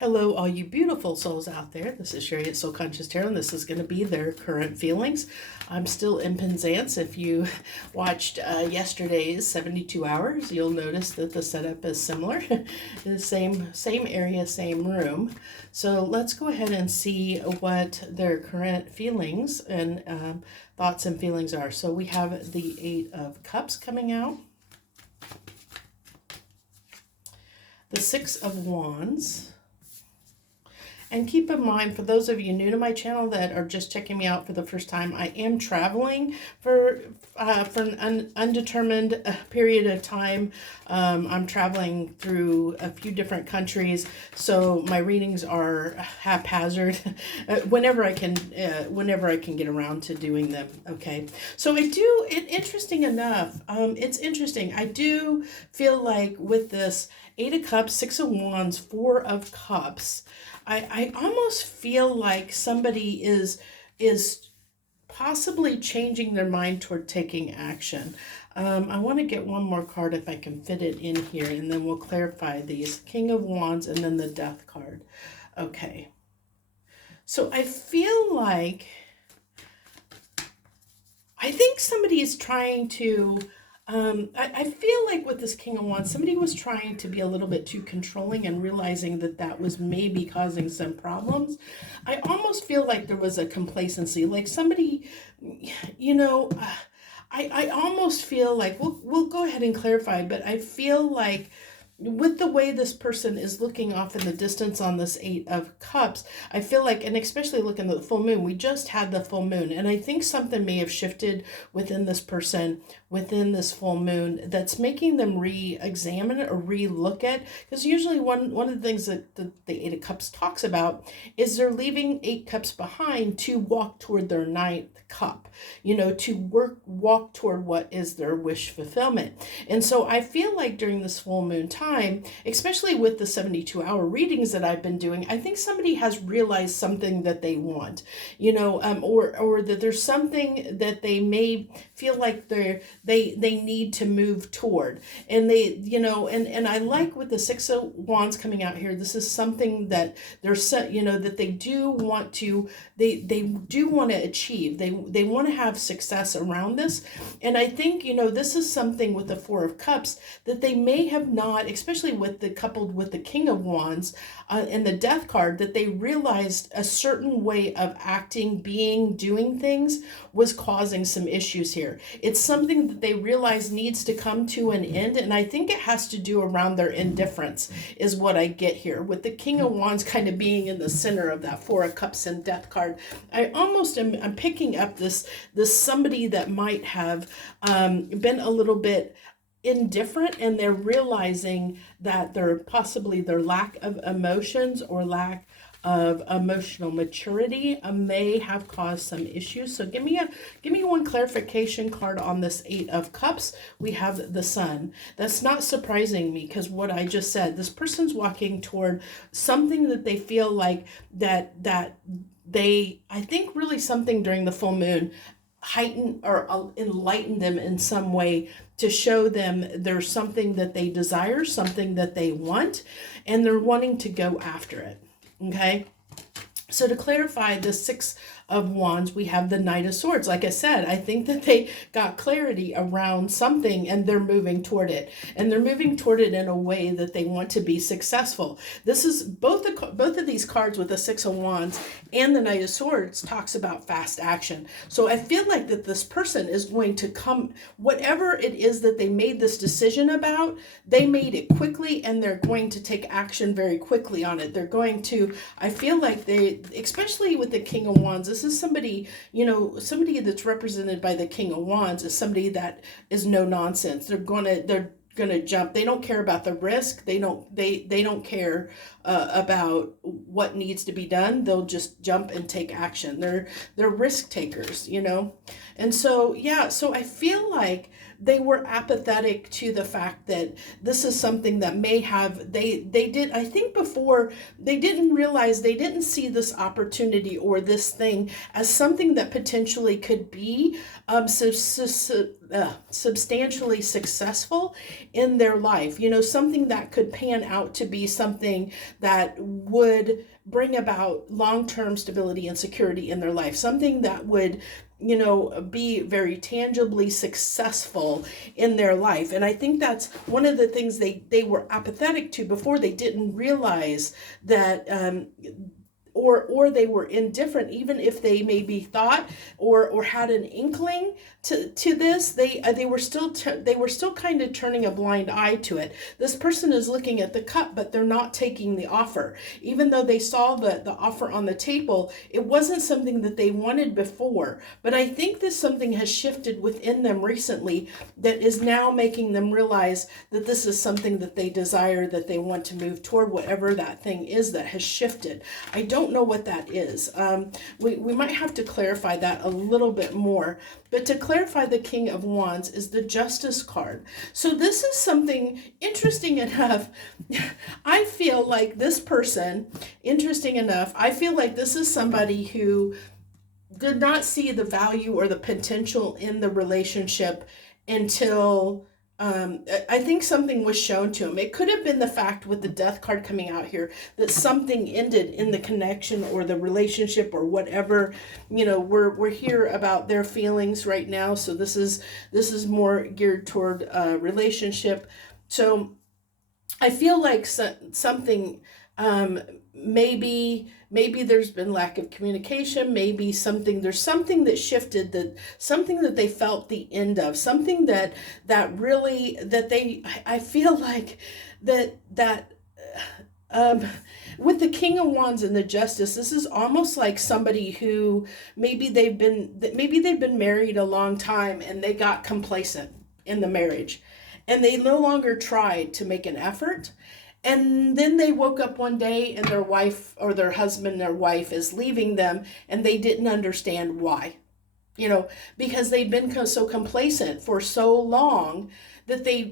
Hello, all you beautiful souls out there. This is Sherry at Soul Conscious Tarot, and this is going to be their current feelings. I'm still in Penzance. If you watched yesterday's 72 hours, you'll notice that the setup is similar. The same area, same room. So let's go ahead and see what their current feelings and thoughts and feelings are. So we have the Eight of Cups coming out, the Six of Wands. And keep in mind, for those of you new to my channel that are just checking me out for the first time, I am traveling for an undetermined period of time. I'm traveling through a few different countries, so my readings are haphazard whenever I can get around to doing them. Okay, so interesting enough, it's interesting. I do feel like with this Eight of Cups, Six of Wands, Four of Cups, I almost feel like somebody is possibly changing their mind toward taking action. I want to get one more card if I can fit it in here, and then we'll clarify these. King of Wands and then the Death card. Okay. So I feel like I think somebody is trying to I feel like with this King of Wands, somebody was trying to be a little bit too controlling and realizing that that was maybe causing some problems. I almost feel like there was a complacency, like somebody, you know, I almost feel like we'll go ahead and clarify, but I feel like with the way this person is looking off in the distance on this Eight of Cups, I feel like, and especially looking at the full moon, we just had the full moon, and I think something may have shifted within this person, within this full moon, that's making them re-examine it or re-look at, because usually one of the things that the Eight of Cups talks about is they're leaving Eight Cups behind to walk toward their ninth cup, to walk toward what is their wish fulfillment. And so I feel like during this full moon time, especially with the 72-hour readings that I've been doing, I think somebody has realized something that they want, or that there's something that they may feel like they need to move toward. And and I like with the Six of Wands coming out here, this is something that they're that they do want to, they do want to achieve. They want to have success around this. And I think, this is something with the Four of Cups that they may have not, especially coupled with the King of Wands and the Death card, that they realized a certain way of acting, being, doing things was causing some issues here. It's something that they realize needs to come to an end. And I think it has to do around their indifference is what I get here. With the King of Wands kind of being in the center of that Four of Cups and Death card, I'm picking up this somebody that might have been a little bit indifferent, and they're realizing that their lack of emotions or lack of emotional maturity may have caused some issues. So give me one clarification card on this Eight of Cups. We have the Sun. That's not surprising me, because what I just said, this person's walking toward something that they feel like that I think really something during the full moon heightened or enlightened them in some way to show them there's something that they desire, something that they want, and they're wanting to go after it. Okay. So to clarify the Six of Wands, we have the Knight of Swords. Like I said, I think that they got clarity around something and they're moving toward it. And they're moving toward it in a way that they want to be successful. This is both of these cards with the Six of Wands and the Knight of Swords talks about fast action. So I feel like that this person is going to come, whatever it is that they made this decision about, they made it quickly and they're going to take action very quickly on it. They're going to, I feel like especially with the King of Wands, this is somebody, somebody that's represented by the King of Wands is somebody that is no nonsense. They're gonna jump. They don't care about the risk. They don't care about what needs to be done. They'll just jump and take action. They're risk takers, And so, yeah, so I feel like they were apathetic to the fact that this is something that may have, they did, I think before, they didn't realize, they didn't see this opportunity or this thing as something that potentially could be substantially successful in their life. Something that could pan out to be something that would bring about long-term stability and security in their life. Something that would be very tangibly successful in their life. And I think that's one of the things they were apathetic to before. They didn't realize that or they were indifferent, even if they maybe thought or had an inkling to this. They were still kind of turning a blind eye to it. This person is looking at the cup, but they're not taking the offer. Even though they saw the offer on the table, it wasn't something that they wanted before. But I think this something has shifted within them recently that is now making them realize that this is something that they desire, that they want to move toward, whatever that thing is that has shifted. I don't know what that is. We might have to clarify that a little bit more. But to clarify, the King of Wands is the Justice card. So this is something interesting enough. I feel like this person, interesting enough, I feel like this is somebody who did not see the value or the potential in the relationship until I think something was shown to him. It could have been the fact with the Death card coming out here that something ended in the connection or the relationship or whatever. We're here about their feelings right now, so this is more geared toward relationship. So I feel like something maybe there's been lack of communication, maybe there's something that shifted, something that they felt the end of, something that really, I feel like that with the King of Wands and the Justice, this is almost like somebody who maybe they've been married a long time and they got complacent in the marriage and they no longer tried to make an effort. And then they woke up one day and their wife or their husband, their wife is leaving them and they didn't understand why. Because they'd been so complacent for so long that they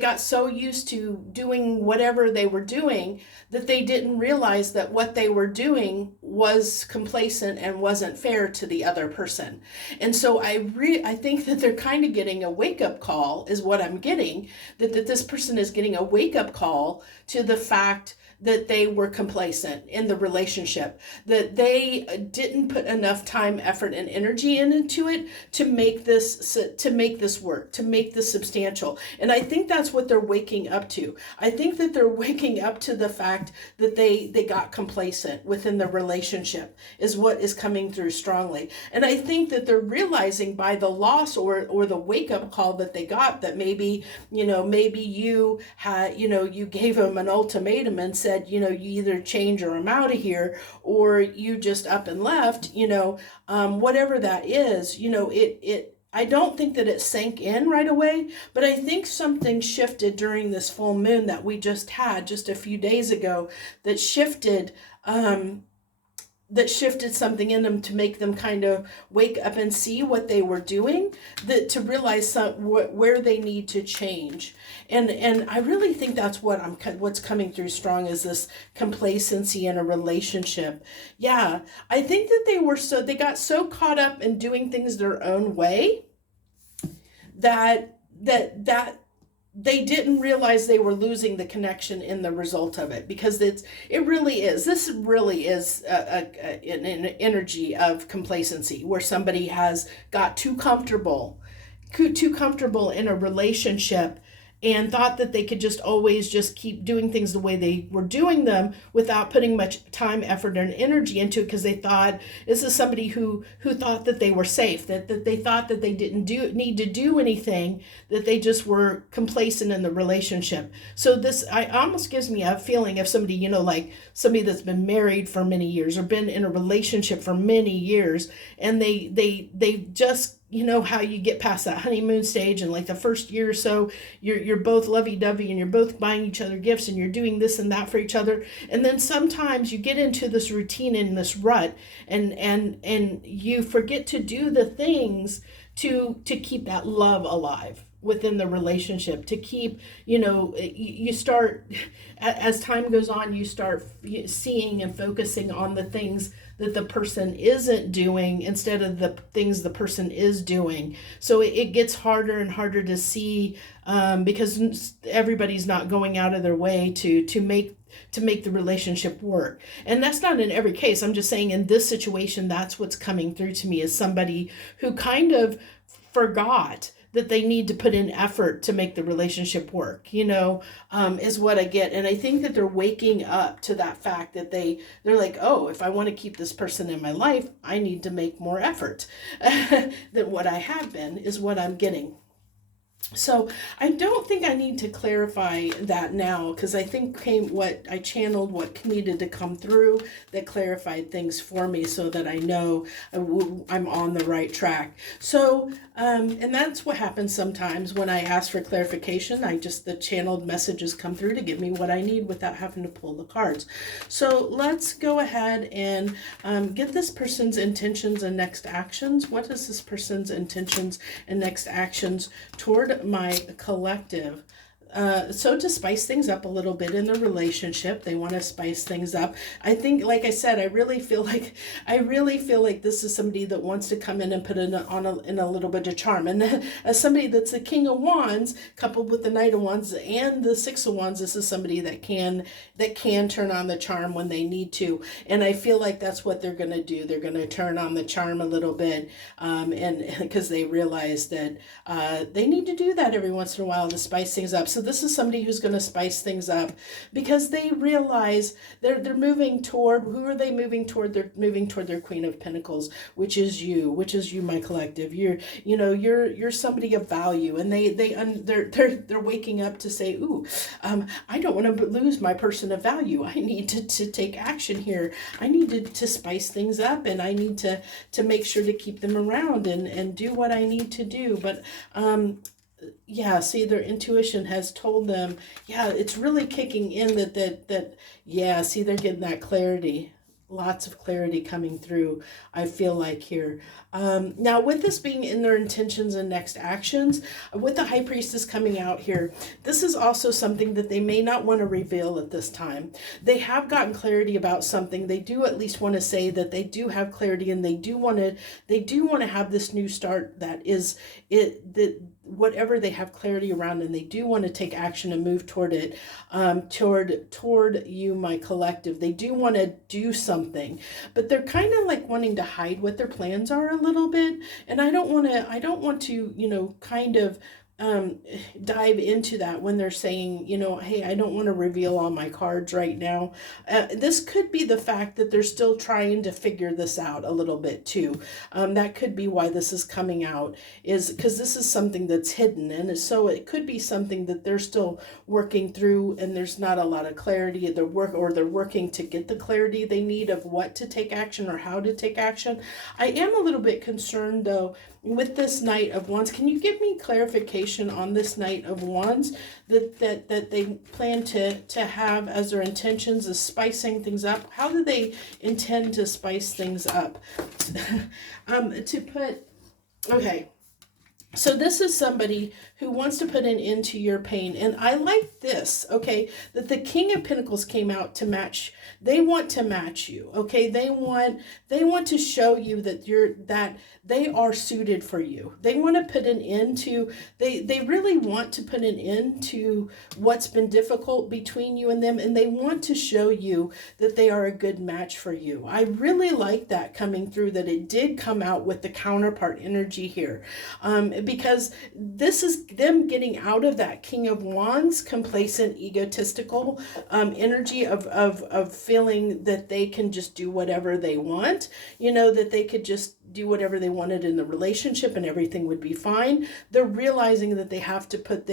got so used to doing whatever they were doing that they didn't realize that what they were doing was complacent and wasn't fair to the other person. And so I think that they're kind of getting a wake-up call is what I'm getting, that this person is getting a wake-up call to the fact that they were complacent in the relationship, that they didn't put enough time, effort, and energy into it to make this work, to make this substantial. And I think that's what they're waking up to. I think that they're waking up to the fact that they got complacent within the relationship is what is coming through strongly. And I think that they're realizing by the loss or the wake-up call that they got that maybe you had, you gave them an ultimatum and said, you either change or I'm out of here, or you just up and left, whatever that is, I don't think that it sank in right away, but I think something shifted during this full moon that we just had just a few days ago that shifted something in them to make them kind of wake up and see what they were doing, to realize where they need to change. And I really think that's what's coming through strong is this complacency in a relationship. Yeah, I think that they got so caught up in doing things their own way that they didn't realize they were losing the connection in the result of it, because this really is an energy of complacency where somebody has got too comfortable in a relationship and thought that they could just always just keep doing things the way they were doing them without putting much time, effort, and energy into it, because they thought this is somebody who thought that they were safe, that they thought that they didn't need to do anything, that they just were complacent in the relationship. So this almost gives me a feeling of somebody, like somebody that's been married for many years or been in a relationship for many years, and they just, how you get past that honeymoon stage, and like the first year or so, you're both lovey-dovey and you're both buying each other gifts and you're doing this and that for each other. And then sometimes you get into this routine and this rut and you forget to do the things to keep that love alive. within the relationship, to keep, you start, as time goes on, you start seeing and focusing on the things that the person isn't doing instead of the things the person is doing. So it gets harder and harder to see, because everybody's not going out of their way to make the relationship work. And that's not in every case. I'm just saying in this situation, that's what's coming through to me, as somebody who kind of forgot that they need to put in effort to make the relationship work, is what I get. And I think that they're waking up to that fact that they're like, oh, if I want to keep this person in my life, I need to make more effort than what I have been, is what I'm getting. So I don't think I need to clarify that now, because I think what I channeled, what needed to come through, that clarified things for me, so that I know I'm on the right track. So, and that's what happens sometimes when I ask for clarification. The channeled messages come through to give me what I need without having to pull the cards. So let's go ahead and get this person's intentions and next actions. What is this person's intentions and next actions toward my collective? So to spice things up a little bit in the relationship, they want to spice things up. I think, like I said, I really feel like this is somebody that wants to come in and put in a little bit of charm. And as somebody that's the King of Wands coupled with the Knight of Wands and the Six of Wands, this is somebody that can turn on the charm when they need to. And I feel like that's what they're going to do. They're going to turn on the charm a little bit, and because they realize that they need to do that every once in a while to spice things up. So this is somebody who's going to spice things up because they realize they're moving toward, who are they moving toward? They're moving toward their Queen of Pentacles, which is you, my collective. You're somebody of value, and they're waking up to say, ooh, I don't want to lose my person of value. I need to take action here. I need to spice things up, and I need to make sure to keep them around and do what I need to do. But see, their intuition has told them, it's really kicking in that see, they're getting that clarity. Lots of clarity coming through, I feel like, here. Now, with this being in their intentions and next actions, with the High Priestess coming out here, this is also something that they may not want to reveal at this time. They have gotten clarity about something. They do at least want to say that they do have clarity, and they do want to have this new start that is whatever they have clarity around, and they do want to take action and move toward it, toward you, my collective. They do want to do something, but they're kind of like wanting to hide what their plans are a little bit. And I don't want to, kind of dive into that when they're saying, hey, I don't want to reveal all my cards right now. This could be the fact that they're still trying to figure this out a little bit too. That could be why this is coming out, is because this is something that's hidden. And so it could be something that they're still working through, and there's not a lot of clarity. They're working to get the clarity they need of what to take action or how to take action. I am a little bit concerned, though, with this Knight of Wands. Can you give me clarification on this Knight of Wands that they plan to have as their intentions, is spicing things up? How do they intend to spice things up? Okay. So this is somebody who wants to put an end to your pain. And I like this, okay, that the King of Pentacles came out to match. They want to match you, okay? They want to show you that they are suited for you. They want to put an end to, they really want to put an end to what's been difficult between you and them, and they want to show you that they are a good match for you. I really like that coming through, that it did come out with the counterpart energy here, because this is them getting out of that King of Wands, complacent, egotistical energy of feeling that they can just do whatever they want, that they could just do whatever they wanted in the relationship and everything would be fine. They're realizing that they have to put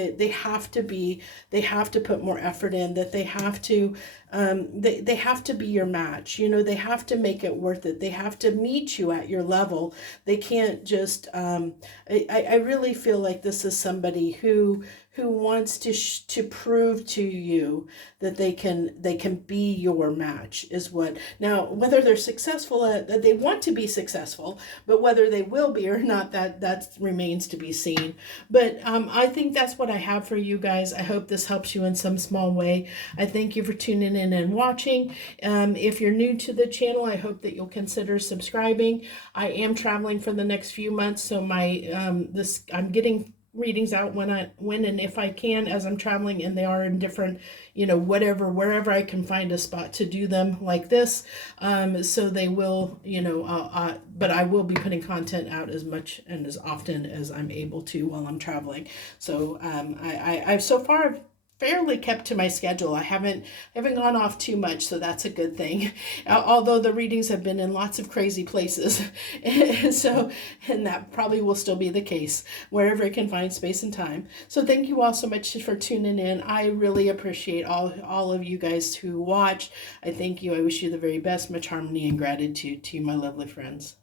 more effort in, that they have to they have to be your match. They have to make it worth it. They have to meet you at your level. They can't just I really feel like this is somebody who who wants to prove to you that they can be your match is what. Now, whether they're successful at, they want to be successful, but whether they will be or not, that remains to be seen. But I think that's what I have for you guys. I hope this helps you in some small way. I thank you for tuning in and watching. If you're new to the channel, I hope that you'll consider subscribing. I am traveling for the next few months, so I'm getting readings out when and if I can as I'm traveling, and they are in different, wherever I can find a spot to do them like this. So they will, but I will be putting content out as much and as often as I'm able to while I'm traveling. So I've so far fairly kept to my schedule. I haven't gone off too much, so that's a good thing. Although the readings have been in lots of crazy places, and that probably will still be the case wherever I can find space and time. So thank you all so much for tuning in. I really appreciate all of you guys who watch. I thank you. I wish you the very best. Much harmony and gratitude to you, my lovely friends.